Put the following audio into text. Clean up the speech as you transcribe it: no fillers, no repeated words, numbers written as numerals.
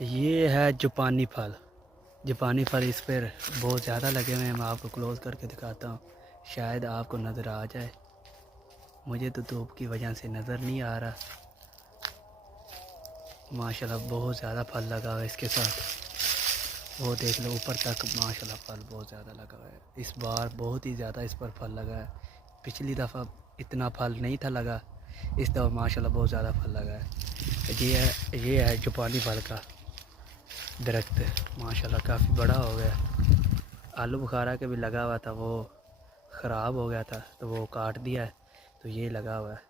ये है जापानी फल। जापानी फल इस पर बहुत ज़्यादा लगे हुए हैं। मैं आपको क्लोज करके दिखाता हूँ, शायद आपको नज़र आ जाए। मुझे तो धूप की वजह से नज़र नहीं आ रहा। माशाल्लाह बहुत ज़्यादा फल लगा हुआ है इसके साथ। वो देख लो ऊपर तक माशाल्लाह फल बहुत ज़्यादा लगा हुआ है। इस बार बहुत ही ज़्यादा इस पर फल लगा है। पिछली दफ़ा इतना फल नहीं था लगा, इस दफ़ा माशाल्लाह बहुत ज़्यादा फल लगा है। ये है जापानी फल का दरख्त। माशाल्लाह काफ़ी बड़ा हो गया। आलू बुखारा के भी लगा हुआ था, वो ख़राब हो गया था तो वो काट दिया है, तो ये लगा हुआ है।